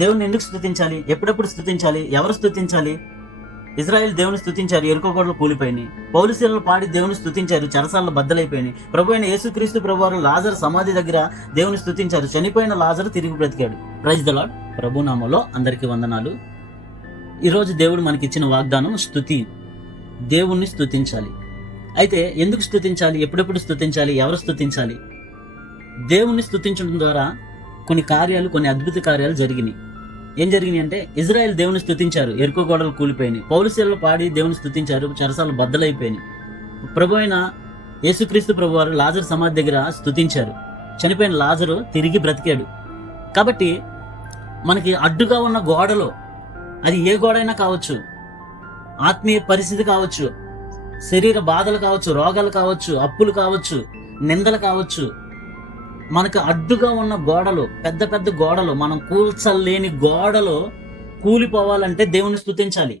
దేవుని ఎందుకు స్తుతించాలి? ఎప్పుడెప్పుడు స్తుతించాలి? ఎవరు స్తుతించాలి? ఇజ్రాయెల్ దేవుని స్తుతించారు, ఎరుకో గోడలు కూలిపోయినాయి. పౌలుశీలలు పాడి దేవుని స్తుతించారు, చెరసాలలో బద్దలైపోయినాయి. ప్రభు అయిన యేసుక్రీస్తు ప్రభువారు లాజరు సమాధి దగ్గర దేవుని స్తుతించారు, చనిపోయిన లాజరు తిరిగి బ్రతికాడు. Praise the lord. ప్రభు నామములో అందరికీ వందనాలు. ఈరోజు దేవుడు మనకిచ్చిన వాగ్దానం స్తుతి. దేవుణ్ణి స్తుతించాలి. అయితే ఎందుకు స్తుతించాలి? ఎప్పుడెప్పుడు స్తుతించాలి? ఎవరు స్తుతించాలి? దేవుణ్ణి స్తుతించడం ద్వారా కొన్ని అద్భుత కార్యాలు జరిగినాయి. ఏం జరిగినాయి అంటే, ఇజ్రాయెల్ దేవుని స్తుతించారు, ఎరుకో గోడలు కూలిపోయినాయి. పౌలుశీలలు పాడి దేవుని స్తుతించారు, చెరసాలు బద్దలైపోయినాయి. ప్రభు అయిన యేసుక్రీస్తు ప్రభు వారు లాజరు సమాధి దగ్గర స్తుతించారు, చనిపోయిన లాజరు తిరిగి బ్రతికాడు. కాబట్టి మనకి అడ్డుగా ఉన్న గోడలో, అది ఏ గోడైనా కావచ్చు, ఆత్మీయ పరిస్థితి కావచ్చు, శరీర బాధలు కావచ్చు, రోగాలు కావచ్చు, అప్పులు కావచ్చు, నిందలు కావచ్చు, మనకు అడ్డుగా ఉన్న గోడలు, పెద్ద పెద్ద గోడలు, మనం కూల్చలేని గోడలు కూలిపోవాలంటే దేవుని స్తుతించాలి.